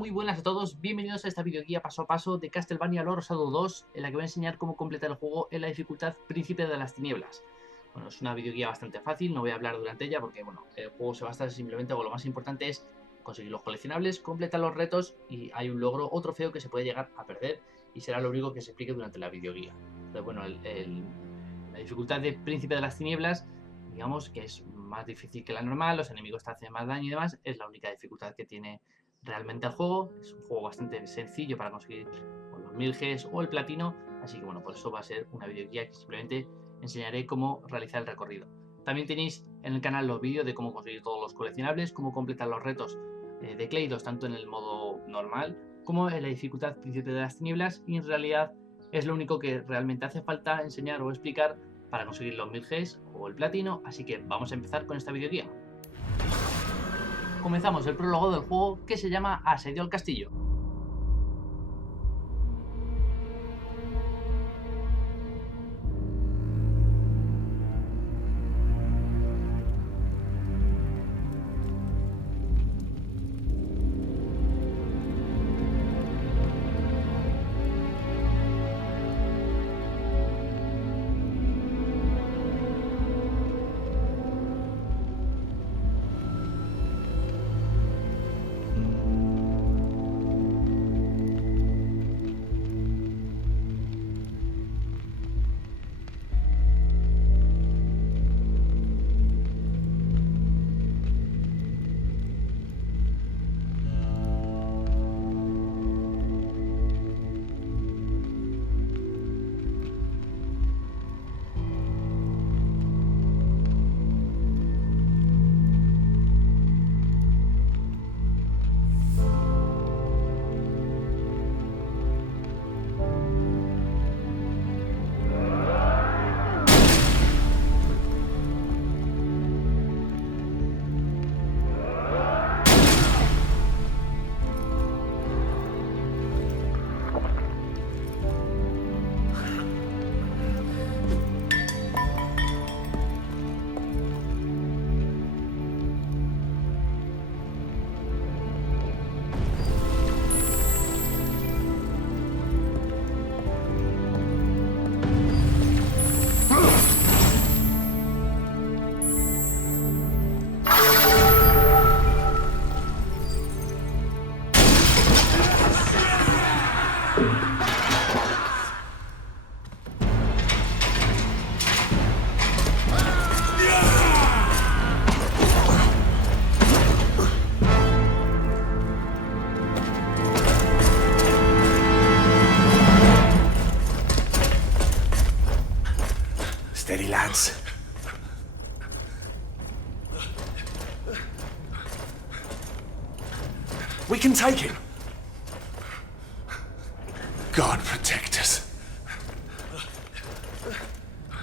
muy buenas a todos, bienvenidos a esta videoguía paso a paso de Castlevania Logros 2, en la que voy a enseñar cómo completar el juego en la dificultad Príncipe de las Tinieblas. Bueno, es una videoguía bastante fácil, no voy a hablar durante ella porque bueno, el juego se basa simplemente, o lo más importante es conseguir los coleccionables, completar los retos y hay un logro o trofeo que se puede llegar a perder y será lo único que se explique durante la videoguía. Entonces bueno, la dificultad de Príncipe de las Tinieblas, digamos que es más difícil que la normal, los enemigos te hacen más daño y demás, es la única dificultad que tiene realmente el juego. Es un juego bastante sencillo para conseguir los 1000 Gs o el platino, así que bueno, por eso va a ser una videoguía que simplemente enseñaré cómo realizar el recorrido. También tenéis en el canal los vídeos de cómo conseguir todos los coleccionables, cómo completar los retos de Kleidos, tanto en el modo normal como en la dificultad Príncipe de las Tinieblas, y en realidad es lo único que realmente hace falta enseñar o explicar para conseguir los 1000 Gs o el platino, así que vamos a empezar con esta videoguía. Comenzamos el prólogo del juego, que se llama Asedio al castillo. Steady, lads. We can take him. God protect us.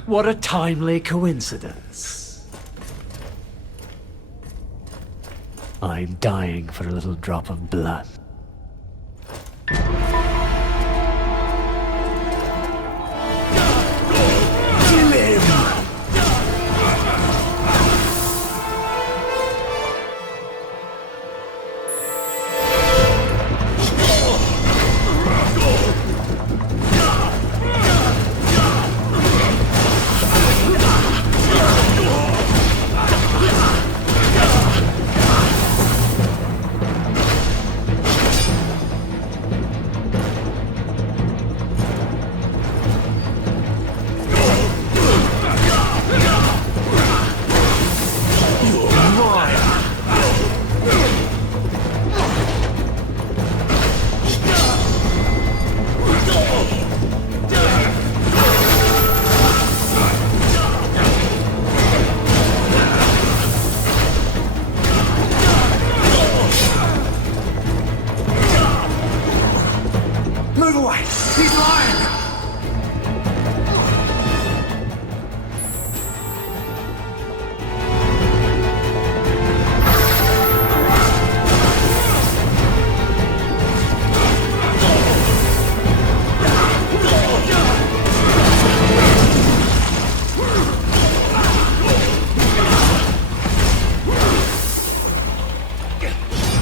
What a timely coincidence. I'm dying for a little drop of blood.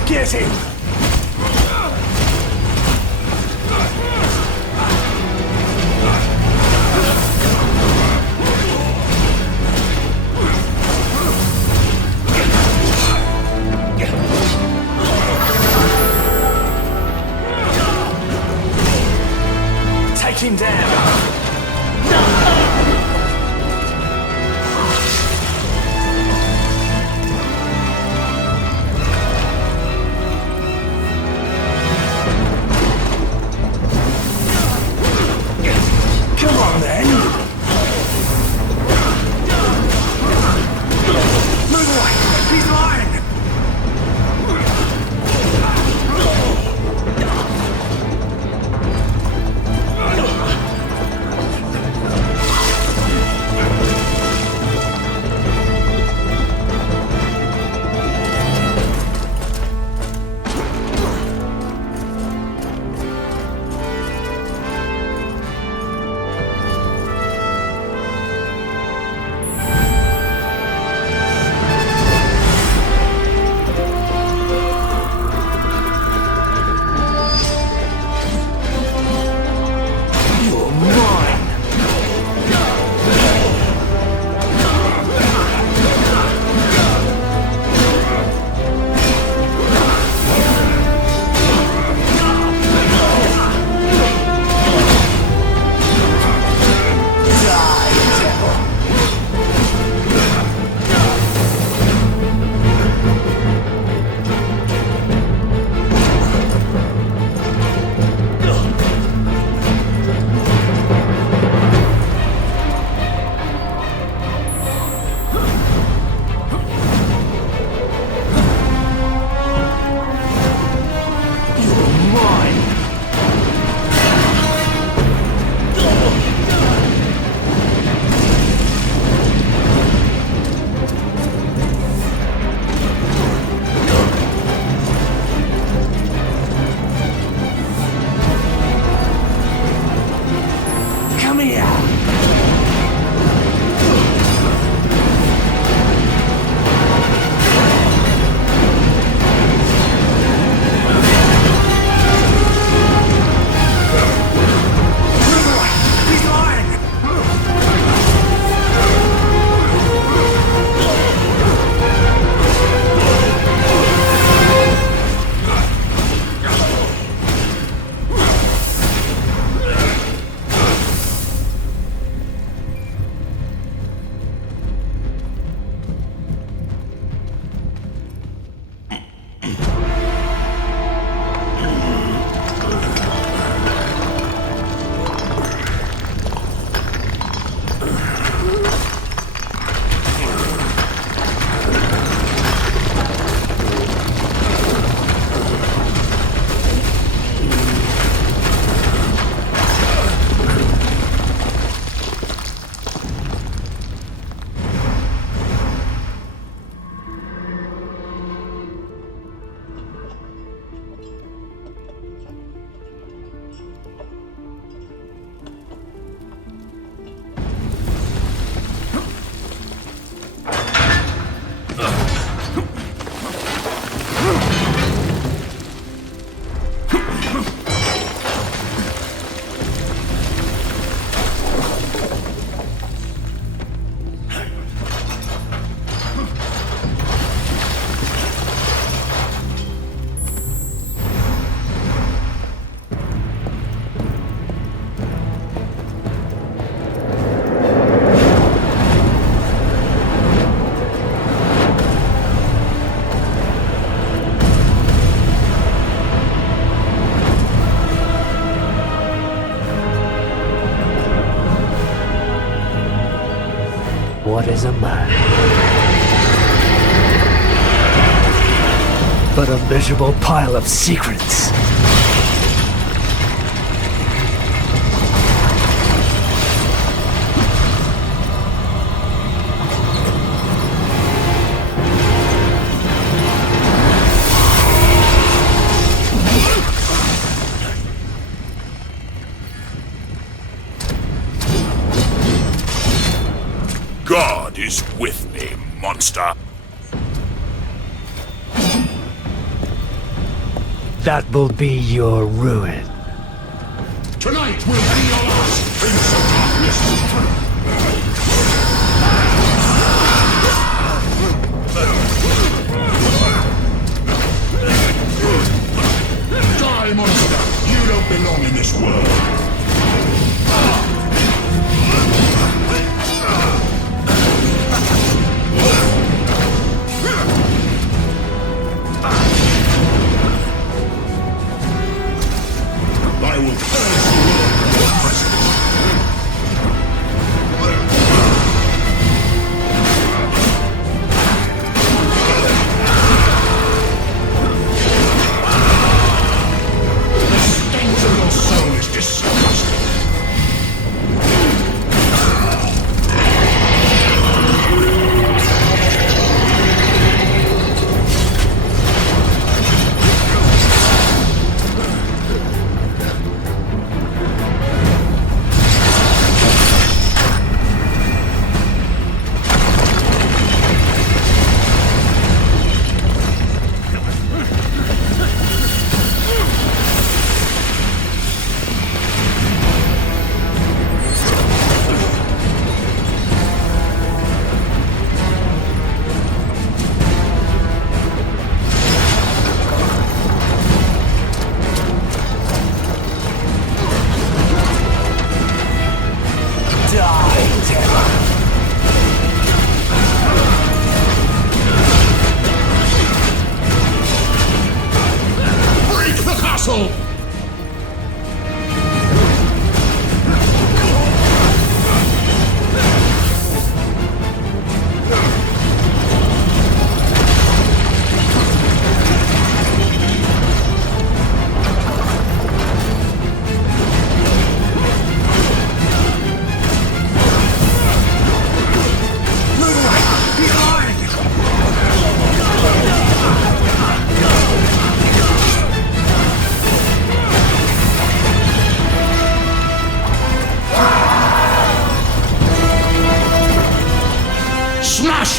Get him! Strike him down! Come on then! Move away! He's lying! What is a man? But a miserable pile of secrets. God is with me, monster. That will be your ruin. Tonight will be your last prince of darkness. Die, monster! You don't belong in this world.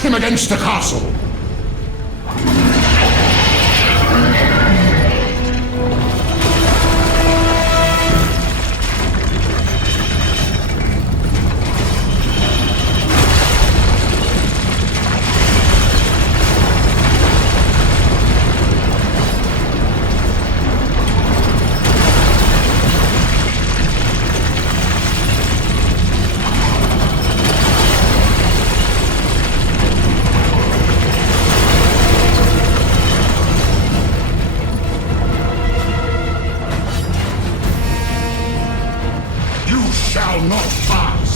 him against the castle. Shall not pass.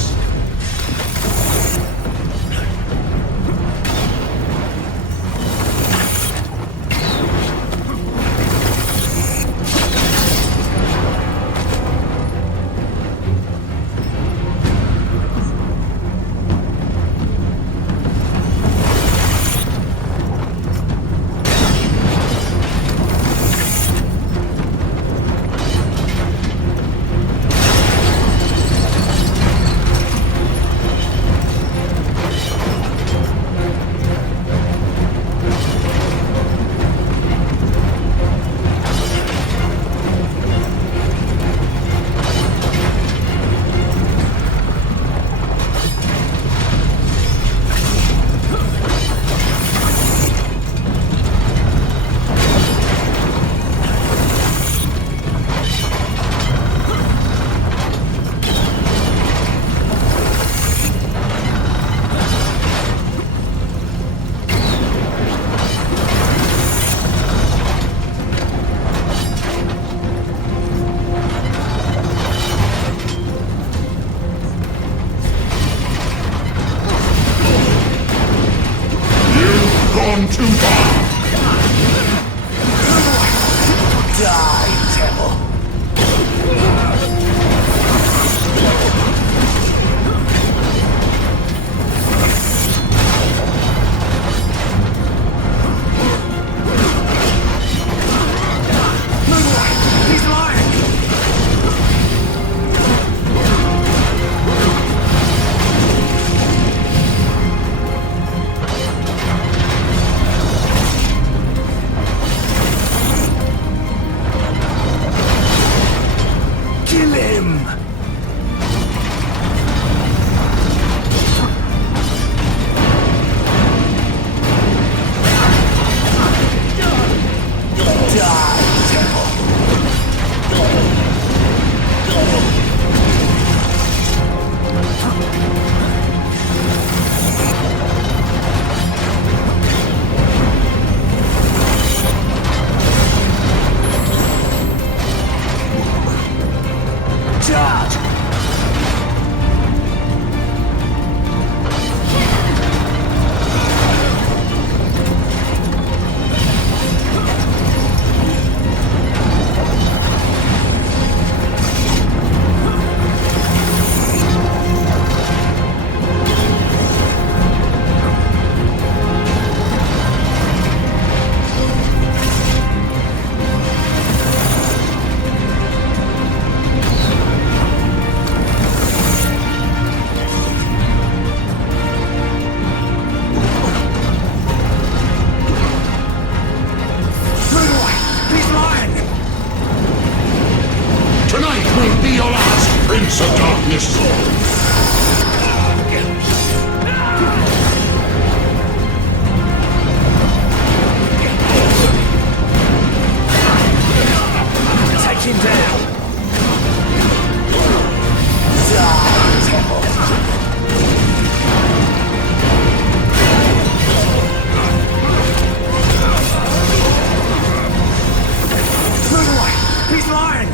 Gone too far. Die, devil. Prince of Darkness. Take him down. Move away! He's lying!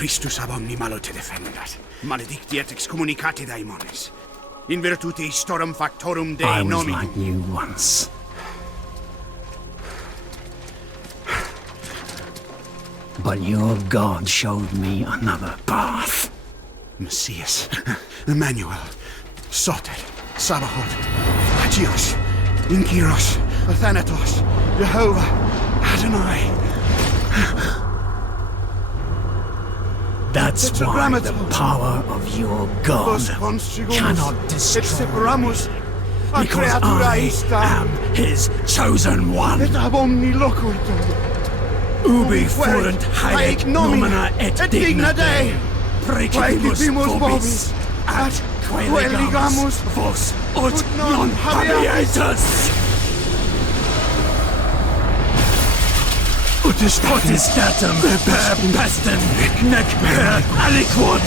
Christus ab omni malo te defendat. Maledictiet excommunicati daimones. In virtute historum factorum Dei I was nomini. like you once. But your God showed me another path. Messias, Emmanuel, Soter, Sabaoth, Agios, Inkyros, Athanatos, Jehovah, Adonai. That's why the power of your God cannot destroy me. Because I am his chosen one. Et ab omni locutor. Ubi fuerunt haec nomina et digna Dei. Praecipimus vobis, at quae legamus vos ut non habeatus. Ut statum per pestem, nec per aliquod.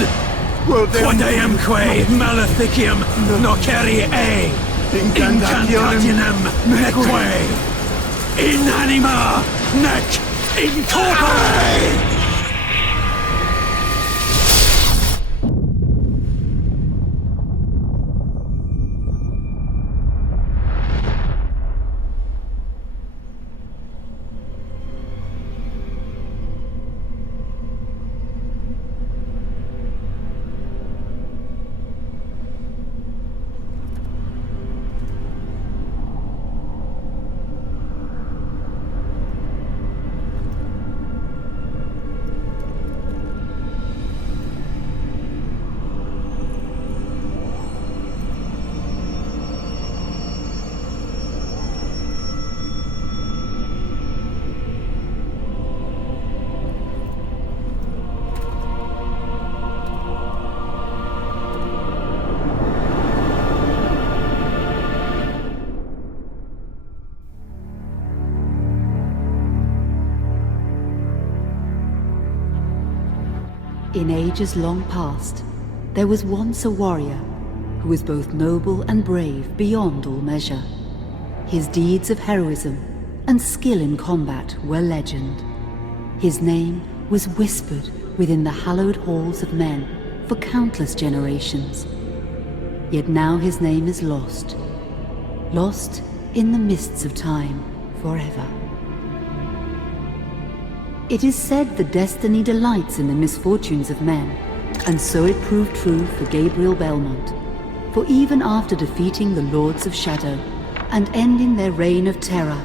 Quod eamque maleficium nocere incantationem neque inanima nec in corpore. In ages long past, there was once a warrior who was both noble and brave beyond all measure. His deeds of heroism and skill in combat were legend. His name was whispered within the hallowed halls of men for countless generations. Yet now his name is lost. Lost in the mists of time forever. It is said that destiny delights in the misfortunes of men, and so it proved true for Gabriel Belmont. For even after defeating the Lords of Shadow and ending their reign of terror,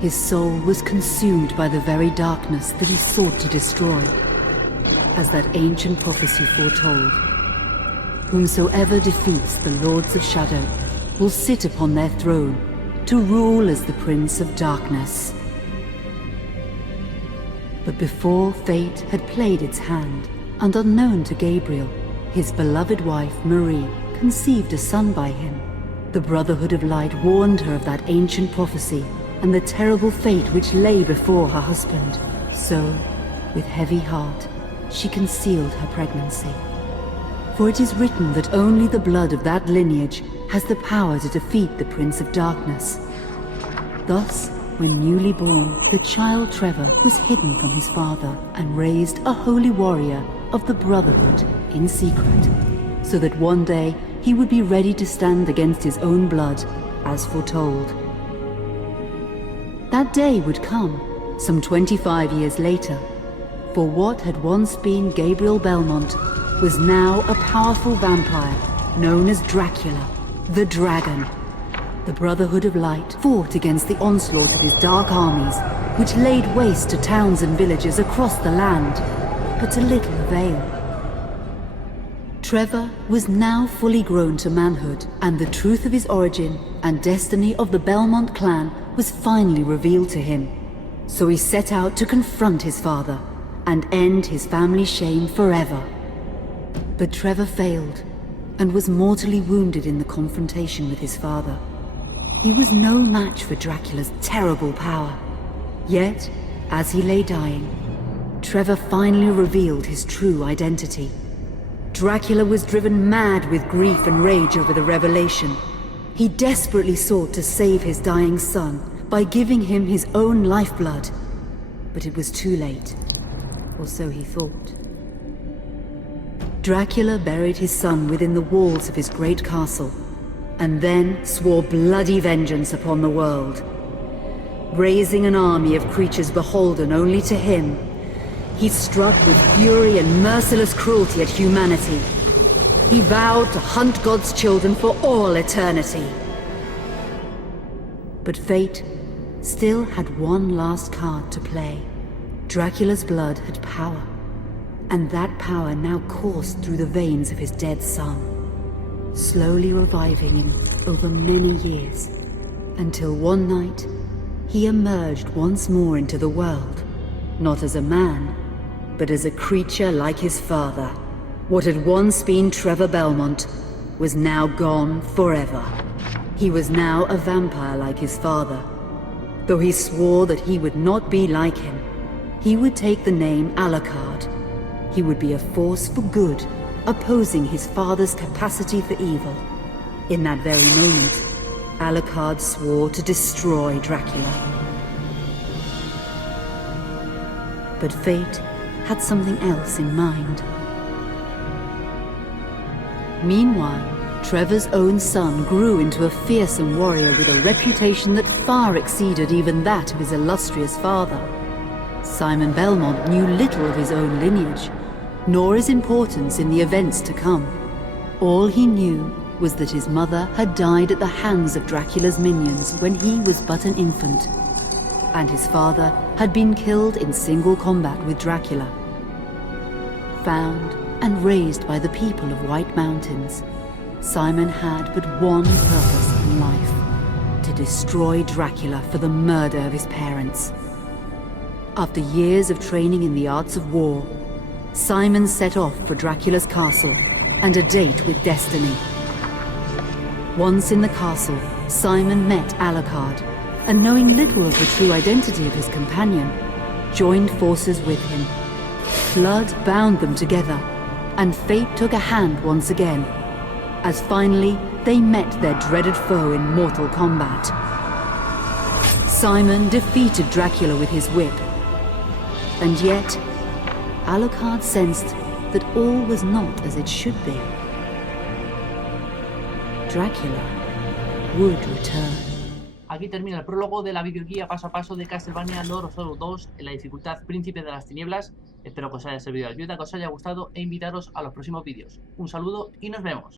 his soul was consumed by the very darkness that he sought to destroy. As that ancient prophecy foretold, whomsoever defeats the Lords of Shadow will sit upon their throne to rule as the Prince of Darkness. But before fate had played its hand, and unknown to Gabriel, his beloved wife Marie conceived a son by him. The Brotherhood of Light warned her of that ancient prophecy and the terrible fate which lay before her husband. So, with heavy heart, she concealed her pregnancy. For it is written that only the blood of that lineage has the power to defeat the Prince of Darkness. Thus, when newly born, the child Trevor was hidden from his father and raised a holy warrior of the Brotherhood in secret, so that one day he would be ready to stand against his own blood, as foretold. That day would come, some 25 years later, for what had once been Gabriel Belmont was now a powerful vampire known as Dracula, the Dragon. The Brotherhood of Light fought against the onslaught of his dark armies, which laid waste to towns and villages across the land, but to little avail. Trevor was now fully grown to manhood, and the truth of his origin and destiny of the Belmont clan was finally revealed to him. So he set out to confront his father and end his family's shame forever. But Trevor failed and was mortally wounded in the confrontation with his father. He was no match for Dracula's terrible power. Yet, as he lay dying, Trevor finally revealed his true identity. Dracula was driven mad with grief and rage over the revelation. He desperately sought to save his dying son by giving him his own lifeblood. But it was too late, or so he thought. Dracula buried his son within the walls of his great castle, and then swore bloody vengeance upon the world. Raising an army of creatures beholden only to him, he struck with fury and merciless cruelty at humanity. He vowed to hunt God's children for all eternity. But fate still had one last card to play. Dracula's blood had power, and that power now coursed through the veins of his dead son, slowly reviving him over many years, until one night he emerged once more into the world, not as a man, but as a creature like his father. What had once been Trevor Belmont was now gone forever. He was now a vampire like his father. Though he swore that he would not be like him, he would take the name Alucard. He would be a force for good, opposing his father's capacity for evil. In that very moment, Alucard swore to destroy Dracula. But fate had something else in mind. Meanwhile, Trevor's own son grew into a fearsome warrior with a reputation that far exceeded even that of his illustrious father. Simon Belmont knew little of his own lineage, nor his importance in the events to come. All he knew was that his mother had died at the hands of Dracula's minions when he was but an infant, and his father had been killed in single combat with Dracula. Found and raised by the people of White Mountains, Simon had but one purpose in life: to destroy Dracula for the murder of his parents. After years of training in the arts of war, Simon set off for Dracula's castle and a date with destiny. Once in the castle, Simon met Alucard, and knowing little of the true identity of his companion, joined forces with him. Blood bound them together, and fate took a hand once again, as finally they met their dreaded foe in mortal combat. Simon defeated Dracula with his whip, and yet Alucard sensed that all was not as it should be. Dracula would return. Aquí termina el prólogo de la videoguía paso a paso de Castlevania Logros 2 en la dificultad Príncipe de las Tinieblas. Espero que os haya servido de ayuda, que os haya gustado e invitaros a los próximos vídeos. Un saludo y nos vemos.